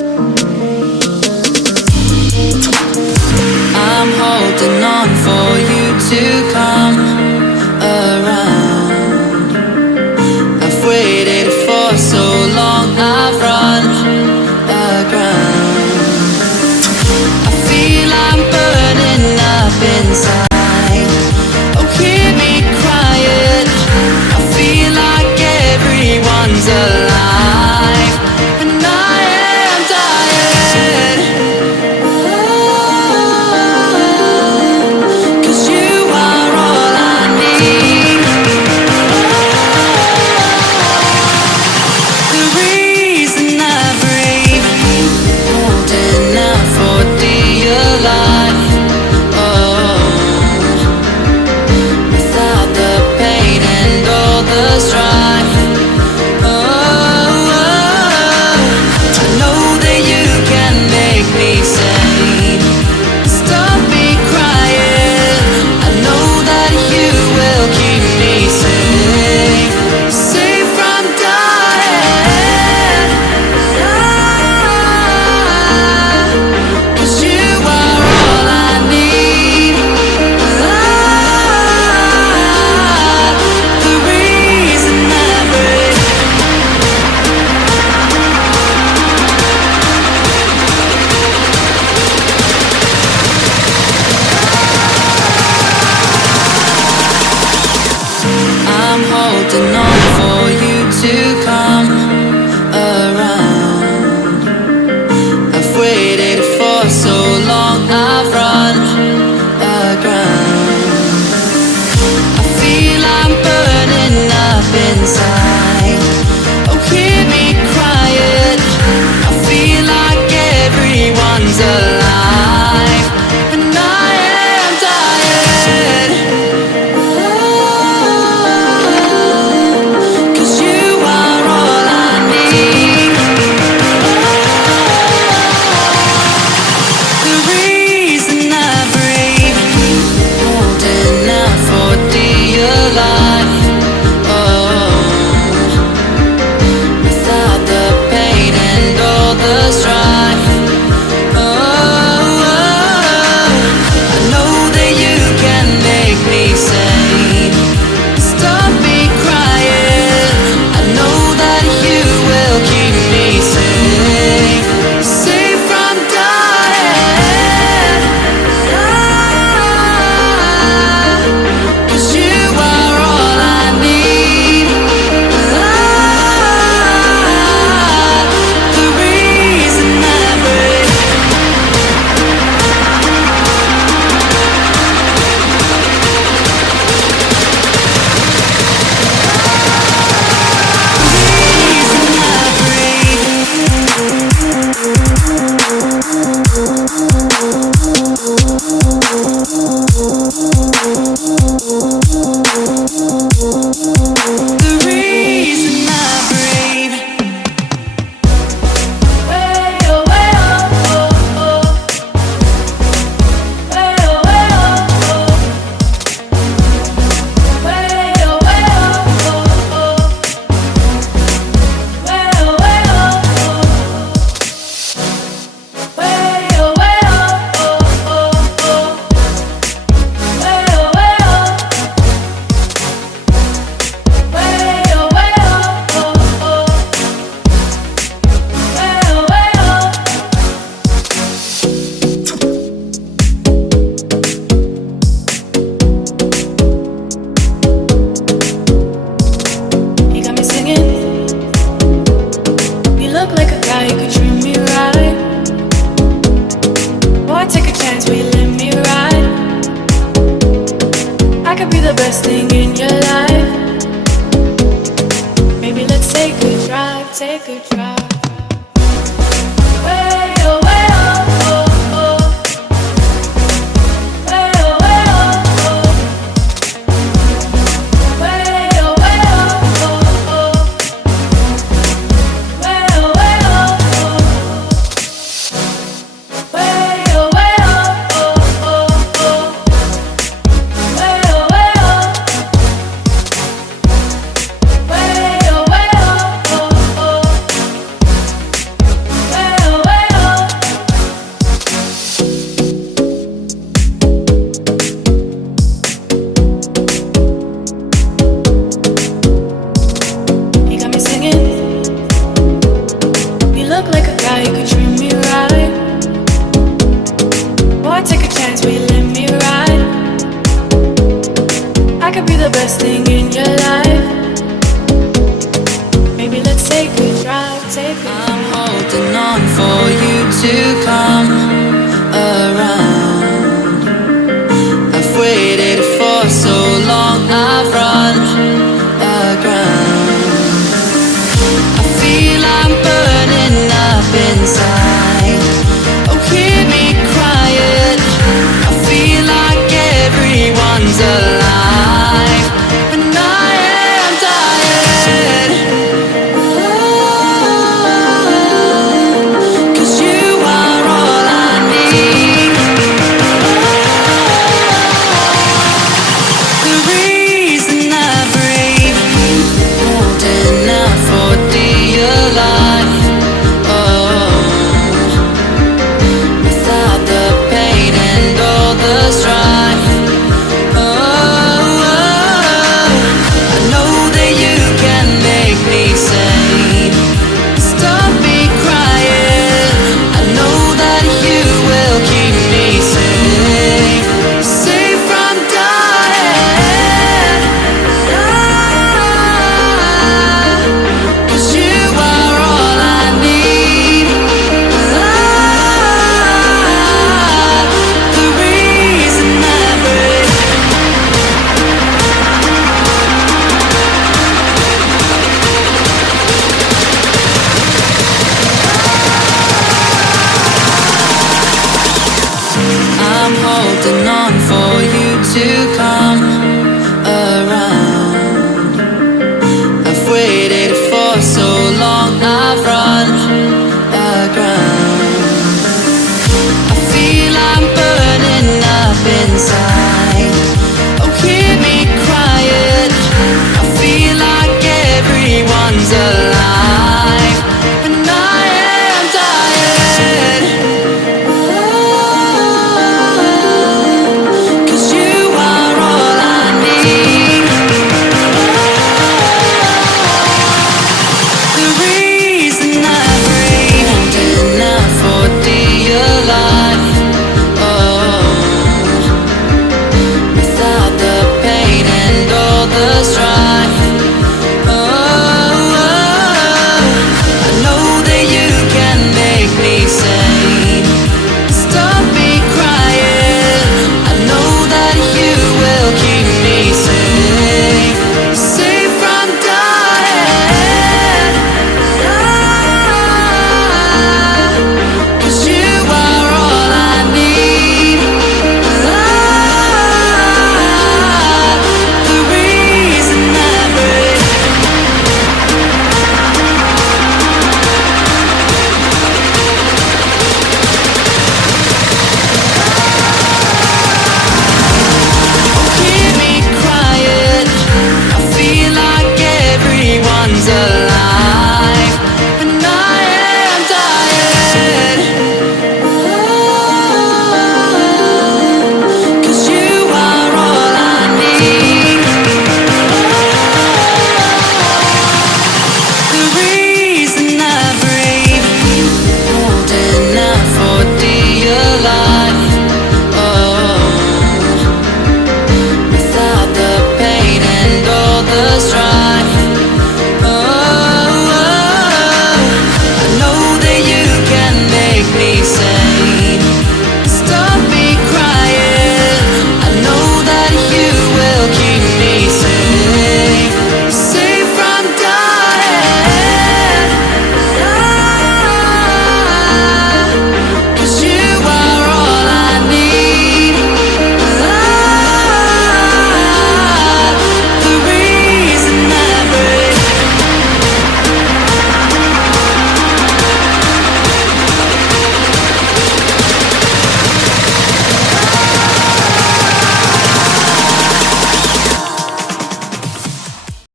I'm holding on for you to come around. I've waited for so long, I've run aground. I feel I'm burning up inside. Oh, hear me crying. I feel like everyone's alive, and I am dying. Cause you are all I need. The reason I breathe, holding out for dear life. Oh, without the pain and all the strife. Oh, I know that you can make me sane. Stop me crying. I know that you will keep me safe, safe from dying. 'Cause you are all I need. The reason I breathe. I'm holding on for you to come around. I've waited for so long, I've run aground. I feel I'm burning up inside. Oh, hear me crying. I feel like everyone's alive, and I am dying. Cause you are all I need. The reason you could treat me right. Boy, take a chance, will you let me ride? I could be the best thing in your life. Maybe let's take a drive, take a drive. I'm holding on for you to come around. I've waited for so long, I've run aground. I feel I'm burning up inside. Oh, hear me crying. I feel like everyone's alive, and I am dying. Cause you are all I need. The reason I breathe, holding out for dear life. Oh, without the pain and all the strife. Oh, I know that you can make me sane. Stop me crying. I know that you will keep me safe, safe from dying. Cause you are all I need. The reason I breathe. I'm holding on for you to come